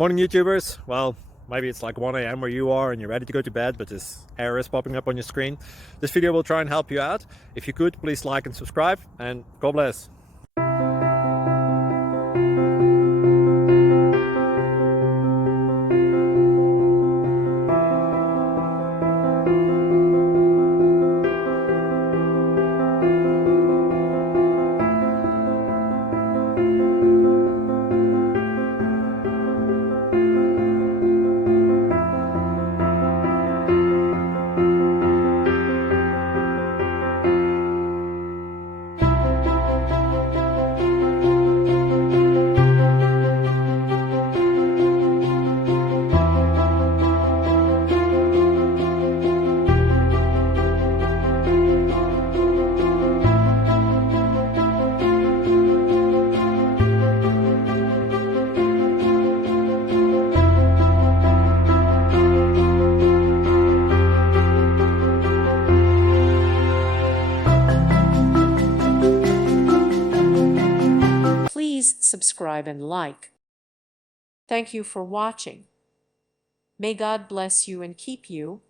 Morning YouTubers. Well, maybe it's like 1 a.m. where you are and you're ready to go to bed, but this error is popping up on your screen. This video will try and help you out. If you could, please like and subscribe, and God bless. Please subscribe and like. Thank you for watching. May God bless you and keep you.